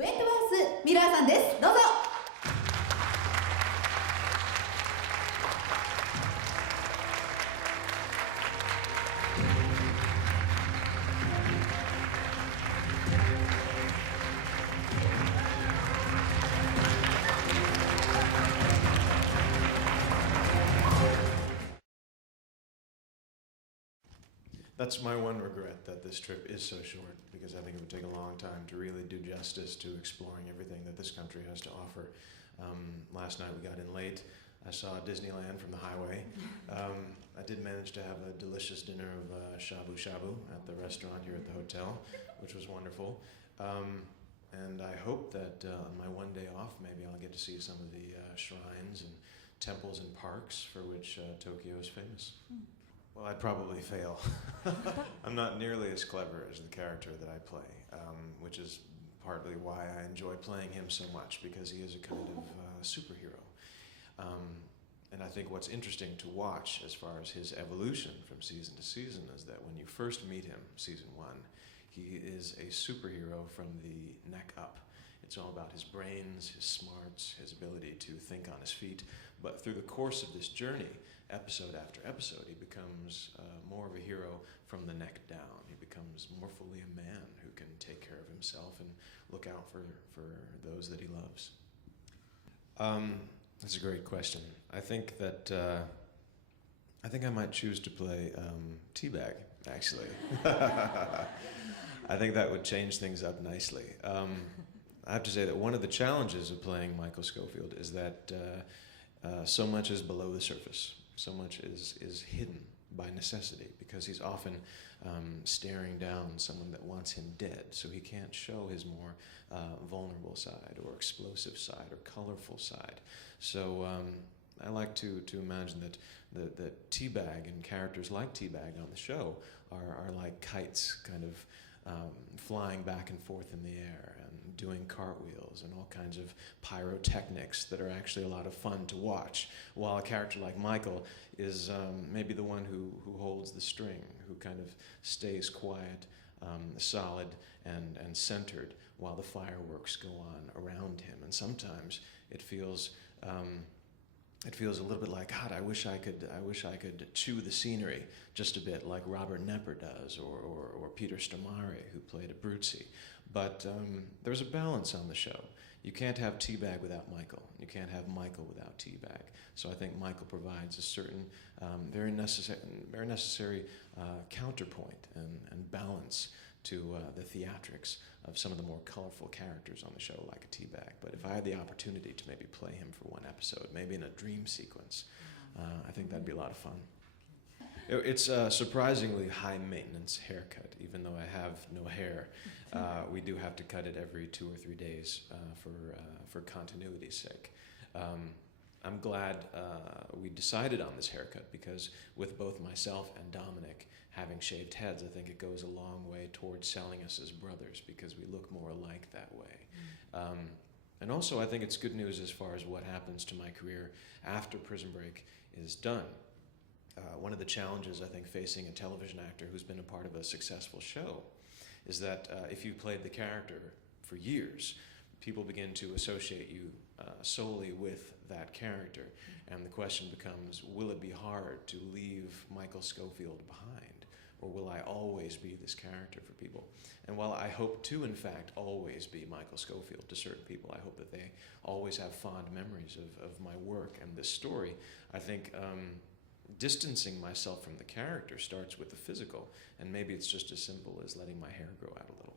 ウェントワースミラーさんです。どうぞ。That's my one regret, that this trip is so short, because I think it would take a long time to really do justice to exploring everything that this country has to offer. Last night we got in late. I saw Disneyland from the highway. I did manage to have a delicious dinner of shabu shabu at the restaurant here at the hotel, which was wonderful. And I hope that on my one day off, maybe I'll get to see some of the shrines and temples and parks for which Tokyo is famous. Well, I'd probably fail. I'm not nearly as clever as the character that I play, which is partly why I enjoy playing him so much, because he is a kind of superhero. And I think what's interesting to watch as far as his evolution from season to season is that when you first meet him, season 1, he is a superhero from the neck up. It's all about his brains, his smarts, his ability to think on his feet. But through the course of this journey, episode after episode, he becomes more of a hero from the neck down. He becomes more fully a man who can take care of himself and look out for those that he loves. That's a great question. I think that I might choose to play Teabag, actually. I think that would change things up nicely. I have to say that one of the challenges of playing Michael Scofield is that so much is below the surface. So much is hidden by necessity, because he's often staring down someone that wants him dead, so he can't show his more vulnerable side or explosive side or colorful side. So I like to imagine that Teabag and characters like Teabag on the show are like kites, kind of flying back and forth in the air and doing cartwheels and all kinds of pyrotechnics that are actually a lot of fun to watch, while a character like Michael is maybe the one who holds the string, who kind of stays quiet, solid and centered while the fireworks go on around him. And sometimes it feels a little bit like, God, I wish I could chew the scenery just a bit, like Robert Nepper does, or Peter Stormare, who played Abruzzi. But there's a balance on the show. You can't have Teabag without Michael. You can't have Michael without Teabag. So I think Michael provides a certain very necessary counterpoint and balance to the theatrics of some of the more colorful characters on the show, like a Teabag. But if I had the opportunity to maybe play him for one episode, maybe in a dream sequence, I think that'd be a lot of fun. It's a surprisingly high-maintenance haircut, even though I have no hair. We do have to cut it every 2 or 3 days for continuity's sake. I'm glad we decided on this haircut, because with both myself and Dominic having shaved heads, I think it goes a long way towards selling us as brothers, because we look more alike that way. And also I think it's good news as far as what happens to my career after Prison Break is done. One of the challenges I think facing a television actor who's been a part of a successful show is that if you played the character for years, people begin to associate you solely with that character. And the question becomes, will it be hard to leave Michael Scofield behind? Or will I always be this character for people? And while I hope to, in fact, always be Michael Scofield to certain people, I hope that they always have fond memories of my work and this story, I think distancing myself from the character starts with the physical, and maybe it's just as simple as letting my hair grow out a little.